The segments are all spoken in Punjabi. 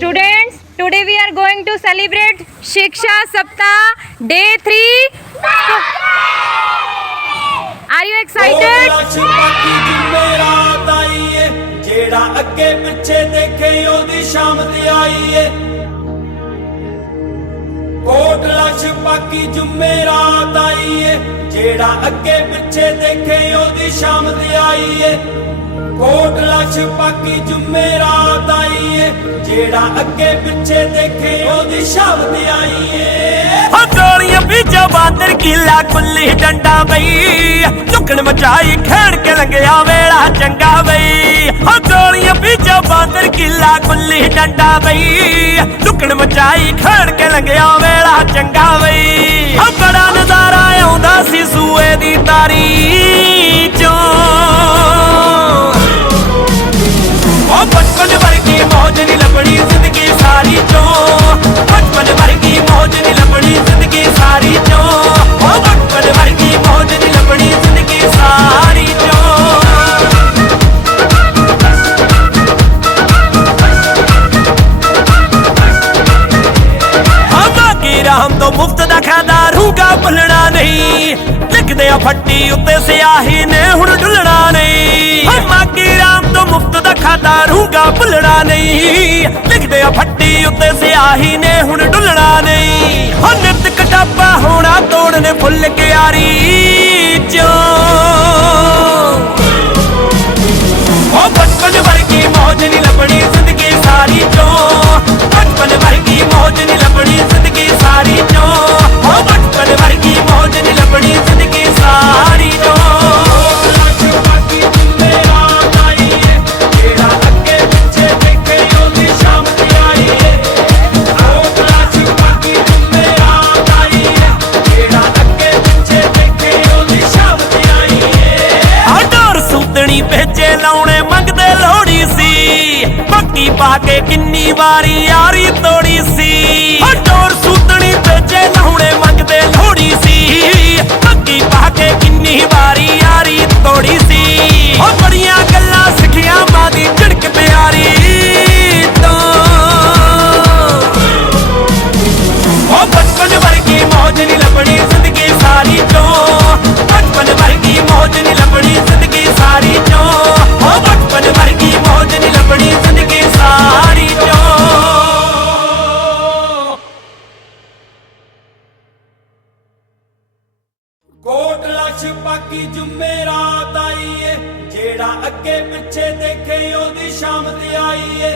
Students, today we are going to celebrate Shiksha Saptah Day 3. Are you excited? ਲਛ ਬਾਕੀ ਜੁਮੇਰਾਤ ਆਈ ਏ ਜਿਹੜਾ ਅੱਗੇ ਪਿੱਛੇ ਦੇਖੇ ਉਹਦੀ ਸ਼ਾਮ ਤੇ ਆਈ ਏ ਕੋਟ ਲਛ ਬਾਕੀ ਜੁਮੇਰਾਤ ਆਈ ਏ ਜਿਹੜਾ ਅੱਗੇ ਪਿੱਛੇ ਦੇਖੇ ਉਹਦੀ ਸ਼ਾਮ ਤੇ ਆਈ ਏ ਕੋਟ ਲਛ ਬਾਕੀ ਜੁਮੇਰਾਤ ਆਈ ਜਿਹੜਾ ਅੱਗੇ ਪਿੱਛੇ ਦੇਖੇ, ਉਹਦੀ ਸ਼ਾਮ ਤੇ ਹੋ ਗੋਲੀਆਂ, ਬੀਜੋ, ਬਾਂਦਰ, ਕੀਲਾ ਕੁੱਲੀ ਡੰਡਾ, ਬਈ। ਝੁਕਣ ਮਚਾਈ ਖੇੜ ਕੇ ਲੰਘਿਆ ਵੇਲਾ ਚੰਗਾ ਬਈ। ਹੋ ਗੋਲੀਆਂ, ਬੀਜੋ, ਬਾਂਦਰ, ਕੀਲਾ ਕੁੱਲੀ ਡੰਡਾ, ਬਈ। ਝੁਕਣ ਮਚਾਈ ਖੇੜ ਕੇ ਲੰਘਿਆ ਵੇਲਾ ਚੰਗਾ ਬਈ। ਹੋ ਬੜਾ ਨਜ਼ਾਰਾ ਆਉਂਦਾ ਸੀ ਸੂਏ ਦੀ ਤਾਰੀ। ਰਹੂਗਾ ਭੁੱਲਣਾ ਨਹੀਂ। ਲਿਖਦੇ ਆ ਫੱਟੀ ਉੱਤੇ ਸਿਆਹੀ ਨੇ ਹੁਣ ਡੁੱਲਣਾ ਨਹੀਂ। ਆਵਾਂਗੇ ਰਾਮ ਤੋਂ ਮੁਫਤ ਦਾ ਖਾਦਾ ਰਹੂਗਾ ਭੁੱਲਣਾ ਨਹੀਂ। ਲਿਖਦੇ ਆ ਫੱਟੀ ਉੱਤੇ ਸਿਆਹੀ ਨੇ ਹੁਣ ਡੁੱਲਣਾ ਨਹੀਂ। ਹੋ। ਨਿਤ ਕਟਾਪਾ ਹੋਣਾ ਤੋੜਨੇ ਫੁੱਲ ਕਿਆਰੀ। ਪਾ ਕੇ ਕਿੰਨੀ ਵਾਰੀ ਯਾਰੀ ਤੋੜੀ ਕੋਟ ਲਛ ਬਾਕੀ ਜੁਮੇਰਾਤ ਆਈ ਜਿਹੜਾ ਅੱਗੇ ਪਿੱਛੇ ਦੇਖੇ, ਉਹਦੀ ਸ਼ਾਮ ਤੇ ਆਈ ਏ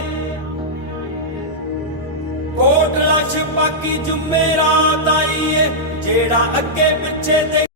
ਕੋਟ ਲਛ ਬਾਕੀ ਜੁਮੇਰਾਤ ਆਈ ਜਿਹੜਾ ਅੱਗੇ ਪਿੱਛੇ ਦੇਖੇ